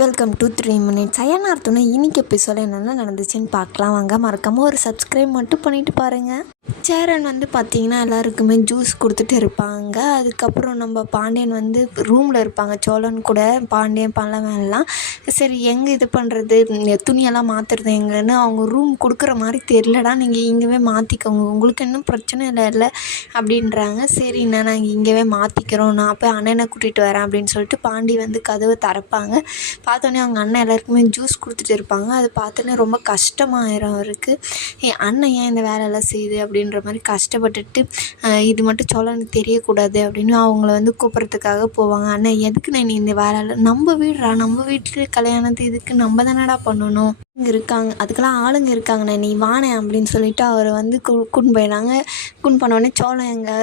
Welcome to 3 minutes. Ayyanar துணை இன்னைக்கு எபிசோட என்னென்ன நடந்துச்சுன்னு பார்க்கலாம் வாங்க. மறக்காமல் ஒரு சப்ஸ்கிரைப் மட்டும் பண்ணிவிட்டு பாருங்கள். சேரன் பார்த்தீங்கன்னா எல்லாருக்குமே ஜூஸ் கொடுத்துட்டு இருப்பாங்க. அதுக்கப்புறம் நம்ம பாண்டியன் ரூமில் இருப்பாங்க. சோழன் கூட பாண்டியன் பல்லவன்லாம் சரி எங்கே இது பண்ணுறது, துணியெல்லாம் மாற்றுறது எங்கன்னு அவங்க ரூம் கொடுக்குற மாதிரி தெரியலடா, நீங்கள் இங்கேவே மாற்றிக்கோங்க, உங்களுக்கு இன்னும் பிரச்சனை இல்லை அப்படின்றாங்க. சரிண்ணா நாங்கள் இங்கேவே மாற்றிக்கிறோம், நான் போய் அண்ணனை கூட்டிகிட்டு வரேன் அப்படின்னு சொல்லிட்டு பாண்டி கதவை திறப்பாங்க. பார்த்தோன்னே அவங்க அண்ணன் எல்லாருக்குமே ஜூஸ் கொடுத்துட்டு இருப்பாங்க. அது பார்த்தோன்னே ரொம்ப கஷ்டமாயிரும் அவருக்கு. என் அண்ணன் ஏன் இந்த வேலையெல்லாம் செய்யுது அப்படின்ற மாதிரி கஷ்டப்பட்டுட்டு இது மட்டும் சோழனுக்கு தெரியக்கூடாது அப்படின்னு அவங்கள கூப்பிட்றதுக்காக போவாங்க. அண்ணன் எதுக்கு நான் இந்த வேலையில், நம்ம வீடுறா, நம்ம வீட்டில் கல்யாணத்து இதுக்கு நம்ம தானடா பண்ணணும், இங்கே இருக்காங்க அதுக்கெல்லாம் ஆளுங்க இருக்காங்கண்ணே, நீ வானே அப்படின்னு சொல்லிட்டு அவர் கூட்டின்னு போயிடாங்க. கூட்டின்னு போனோடனே சோழன் எங்கே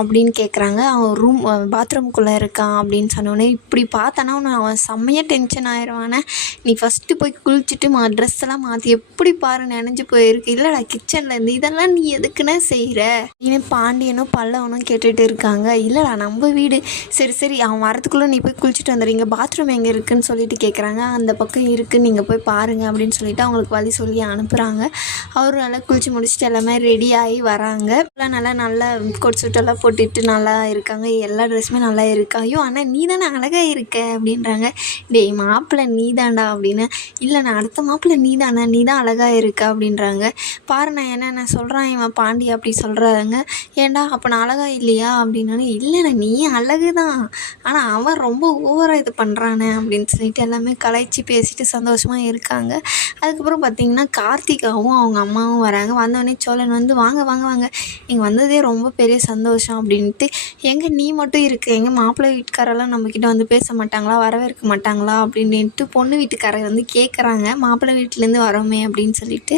அப்படின்னு கேட்குறாங்க. அவன் ரூம் பாத்ரூம்குள்ளே இருக்கான் அப்படின்னு சொன்னோடனே இப்படி பார்த்தானா அவன் செம்மையாக டென்ஷன் ஆயிடுவானே. நீ ஃபஸ்ட்டு போய் குளிச்சுட்டு ட்ரெஸ் எல்லாம் மாற்றி எப்படி பாரு நினைஞ்சு போயிருக்கு, இல்லைடா கிச்சனில் இருந்து இதெல்லாம் நீ எதுக்குன்னே செய்கிற இன்னும் பாண்டியனும் பல்லவனும் கேட்டுட்டு இருக்காங்க. இல்லைடா நம்ம வீடு, சரி அவன் வரதுக்குள்ளே நீ போய் குளிச்சுட்டு வந்துடுறீங்க, பாத்ரூம் எங்கே இருக்குதுன்னு சொல்லிட்டு கேட்குறாங்க. அந்த பக்கம் இருக்குது, நீங்கள் போய் பாருங்கள் அப்படின்னு சொல்லிட்டு அவங்களுக்கு வழி சொல்லி அனுப்புகிறாங்க. அவரும் நல்லா குளிச்சு முடிச்சுட்டு எல்லாமே ரெடியாகி வராங்க. நல்லா கோட் சூட்டெல்லாம் போட்டுட்டு நல்லா இருக்காங்க. எல்லா ட்ரெஸ்ஸுமே நல்லா இருக்கா. ஐயோ அண்ணா நீ தானே அழகாக இருக்க அப்படின்றாங்க. டேய் மாப்பிள்ளை நீ தாண்டா அப்படின்னு. இல்லை நான் அடுத்த மாப்பிள்ளை நீ தானே, நீ தான் அழகாக இருக்க அப்படின்றாங்க. பாருண்ணா என்ன சொல்கிறான் இவன் பாண்டி அப்படி சொல்கிறாங்க. ஏண்டா அப்போ நான் அழகா இல்லையா அப்படின்னாலும், இல்லைண்ணா நீ அழகு தான், ஆனால் அவன் ரொம்ப ஓவராக இது பண்ணுறானே அப்படின்னு சொல்லிட்டு எல்லாமே கலாய்ச்சி பேசிட்டு சந்தோஷமாக இருக்காங்க. அதுக்கப்புறம் பார்த்திங்கன்னா கார்த்திகாவும் அவங்க அம்மாவும் வராங்க. வந்தோடனே சோழன் வாங்க நீங்கள் வந்ததே ரொம்ப பெரிய சந்தோஷம் அப்படின்ட்டு, எங்கே நீ மட்டும் இருக்க, எங்கள் மாப்பிள்ளை வீட்டுக்காரெல்லாம் நம்மக்கிட்ட பேச மாட்டாங்களா, வரவேற்க மாட்டாங்களா அப்படின்ட்டு பொண்ணு வீட்டுக்காரர் கேட்குறாங்க. மாப்பிள்ளை வீட்டிலேருந்து வரோமே அப்படின்னு சொல்லிட்டு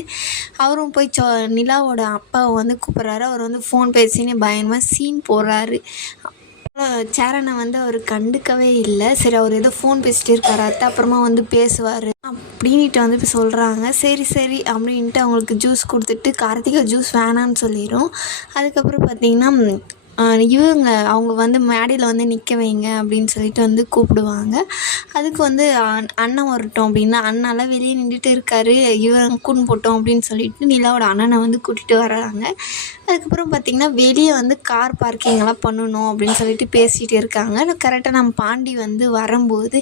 அவரும் போய் நிலாவோட அப்பாவை கூப்பிட்றாரு. அவர் ஃபோன் பேசினே பயங்கரமாக சீன் போடுறாரு. சேரனை அவர் கண்டுக்கவே இல்லை. சரி அவர் ஏதோ ஃபோன் பேசிகிட்டே இருக்காரு, அத்தை அப்புறமா பேசுவார் அப்படின்ட்டு இப்போ சொல்கிறாங்க. சரி அப்படின்ட்டு அவங்களுக்கு ஜூஸ் கொடுத்துட்டு கார்த்திகா ஜூஸ் வேணான்னு சொல்லிடும். அதுக்கப்புறம் பார்த்திங்கன்னா இவங்க அவங்க மேடையில் நிற்க வைங்க அப்படின்னு சொல்லிட்டு கூப்பிடுவாங்க. அதுக்கு அண்ணன் வரட்டும் அப்படின்னா, அண்ணாலாம் வெளியே நின்றுட்டு இருக்காரு, இவன் கூண்டு போட்டோம் அப்படின்னு சொல்லிட்டு நிலாவோட அண்ணனை கூட்டிகிட்டு வர்றாங்க. அதுக்கப்புறம் பார்த்திங்கன்னா வெளியே கார் பார்க்கிங்கெல்லாம் பண்ணணும் அப்படின்னு சொல்லிட்டு பேசிகிட்டு இருக்காங்க. கரெக்டாக நம்ம பாண்டி வரும்போது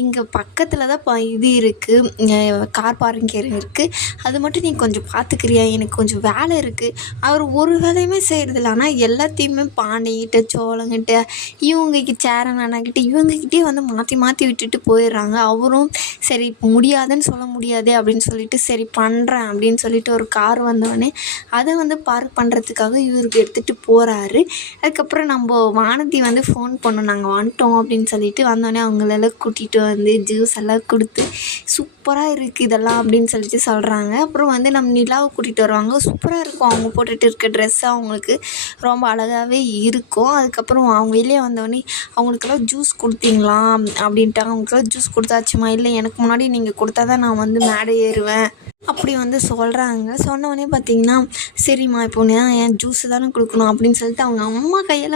இங்கே பக்கத்தில் தான் இது இருக்குது, கார் பார்க்கிங் இருக்குது, அது மட்டும் நீ கொஞ்சம் பார்த்துக்கிறியா, எனக்கு கொஞ்சம் வேலை இருக்குது. அவர் ஒரு வேலையுமே செய்கிறதில்ல, ஆனால் எல்லாத்தையுமே பாண்டிகிட்ட சோழங்கிட்ட இவங்ககிட்ட சேரன் அண்ணாக்கிட்ட இவங்ககிட்டே மாற்றி விட்டுட்டு போயிடுறாங்க. அவரும் சரி இப்போ முடியாதுன்னு சொல்ல முடியாது அப்படின்னு சொல்லிட்டு சரி பண்ணுறேன் அப்படின்னு சொல்லிட்டு ஒரு கார் வந்தோடனே அதை பார்க் பண்ணுறதுக்காக இவருக்கு எடுத்துகிட்டு போகிறாரு. அதுக்கப்புறம் நம்ம வானதி ஃபோன் பண்ணோம், நாங்கள் வந்துட்டோம் அப்படின்னு சொல்லிட்டு வந்தோடனே அவங்களெல்லாம் கூட்டிகிட்டு ஜூஸ் எல்லாம் கொடுத்து சூப்பராக இருக்குது இதெல்லாம் அப்படின்னு சொல்லிட்டு சொல்கிறாங்க. அப்புறம் நம்ம நிலாவை கூட்டிகிட்டு வருவாங்க. சூப்பராக இருக்கும், அவங்க போட்டுகிட்டு இருக்க ட்ரெஸ்ஸு அவங்களுக்கு ரொம்ப அழகாகவே இருக்கும். அதுக்கப்புறம் அவங்க வெளியே வந்தோடனே அவங்களுக்கெல்லாம் ஜூஸ் கொடுத்தீங்களா அப்படின்ட்டாங்க. அவங்களுக்கெல்லாம் ஜூஸ் கொடுத்தாச்சுமா, இல்லை எனக்கு முன்னாடி நீங்கள் கொடுத்தா தான் நான் மேடை ஏறுவேன் அப்படி சொல்கிறாங்க. சொன்னோடனே பார்த்திங்கன்னா சரிம்மா இப்போ ஏன் ஜூஸு தானே கொடுக்கணும் அப்படின்னு சொல்லிட்டு அவங்க அம்மா கையில்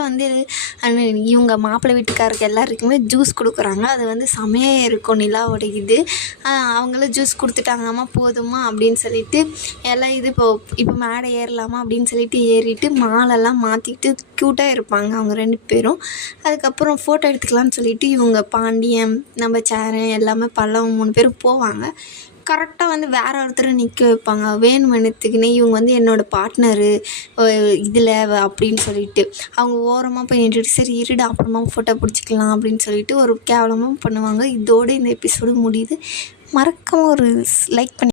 இவங்க மாப்பிள்ளை வீட்டுக்காரருக்கு எல்லாருக்குமே ஜூஸ் கொடுக்குறாங்க. அது செமையாக இருக்கும் நிலாவோட இது. அவங்களும் ஜூஸ் கொடுத்துட்டாங்க. அம்மா போதுமா அப்படின்னு சொல்லிட்டு எல்லாம் இது இப்போ மேடை ஏறலாமா அப்படின்னு சொல்லிட்டு ஏறிட்டு மாலெல்லாம் மாற்றிட்டு க்யூட்டாக இருப்பாங்க அவங்க 2 பேரும். அதுக்கப்புறம் ஃபோட்டோ எடுத்துக்கலான்னு சொல்லிட்டு இவங்க பாண்டியன் நம்ம சேரன் எல்லாமே பல்லவன் 3 பேரும் போவாங்க. கரெக்டாக வேறு ஒருத்தரை நிற்க வைப்பாங்க வேணுமெனத்துக்குன்னே. இவங்க என்னோடய பார்ட்னரு இதில் அப்படின்னு சொல்லிட்டு அவங்க ஓரமாக போய் நின்றுட்டு சரி இருடா அப்புறமா ஃபோட்டோ பிடிச்சிக்கலாம் அப்படின்னு சொல்லிட்டு ஒரு கேவலமாக பண்ணுவாங்க. இதோடு இந்த எபிசோடு முடியுது. மறக்காம ஒரு லைக் பண்ணி